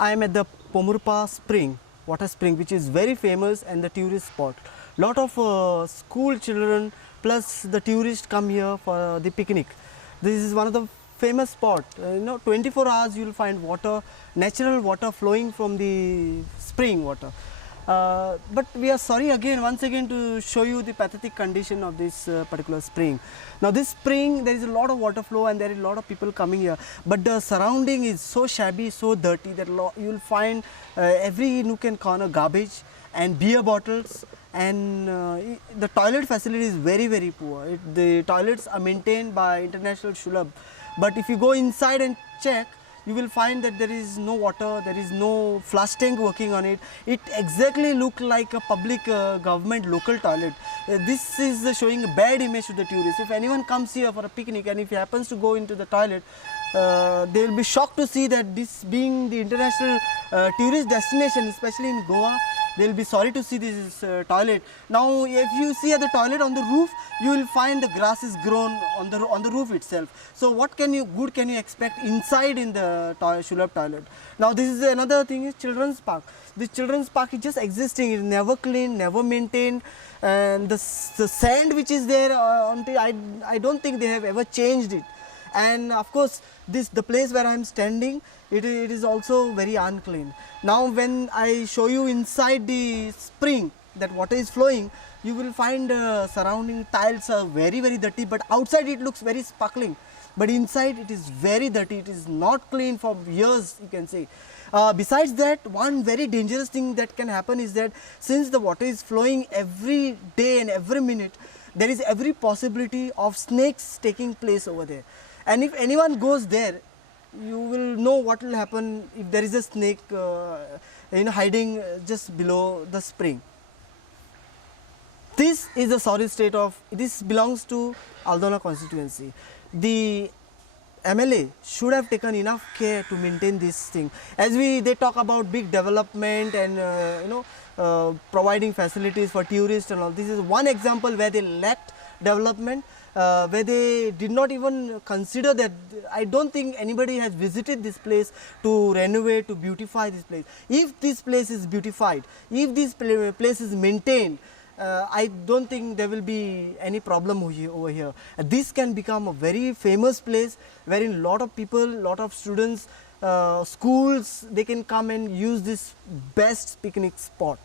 I am at the Pomburpa Spring, water spring, which is very famous and the tourist spot. Lot of school children plus the tourists come here for the picnic. This is one of the famous spot. 24 hours you will find water, natural water flowing from the spring water. But we are sorry once again to show you the pathetic condition of this particular spring. Now this spring, there is a lot of water flow and there is a lot of people coming here, but the surrounding is so shabby, so dirty that you will find every nook and corner garbage and beer bottles, and the toilet facility is very poor. The toilets are maintained by International Shulab, but if you go inside and check, you will find that there is no water, there is no flush tank working on it. It exactly looks like a public government local toilet. This is showing a bad image to the tourists. If anyone comes here for a picnic and if he happens to go into the toilet, they will be shocked to see that this being the international tourist destination, especially in Goa, they will be sorry to see this toilet. Now if you see at the toilet on the roof, you will find the grass is grown on the roof itself. So what can you expect inside in the Shulab toilet? Now this is another thing, is children's park. This children's park is just existing, it is never cleaned, never maintained, and the sand which is there, I don't think they have ever changed it. And of course the place where I am standing, it is also very unclean. Now when I show you inside the spring that water is flowing, you will find surrounding tiles are very dirty, but outside it looks very sparkling, but inside it is very dirty. It is not clean for years, you can say. Besides that, one very dangerous thing that can happen is that since the water is flowing every day and every minute, there is every possibility of snakes taking place over there. And if anyone goes there, you will know what will happen if there is a snake hiding just below the spring. This is the sorry state of, this belongs to Aldona constituency. The MLA should have taken enough care to maintain this thing. As they talk about big development and providing facilities for tourists and all. This is one example where they lacked development, where they did not even consider that. I don't think anybody has visited this place to renovate, to beautify this place. If this place is beautified, if this place is maintained, I don't think there will be any problem over here. This can become a very famous place wherein a lot of people, lot of students, schools, they can come and use this best picnic spot.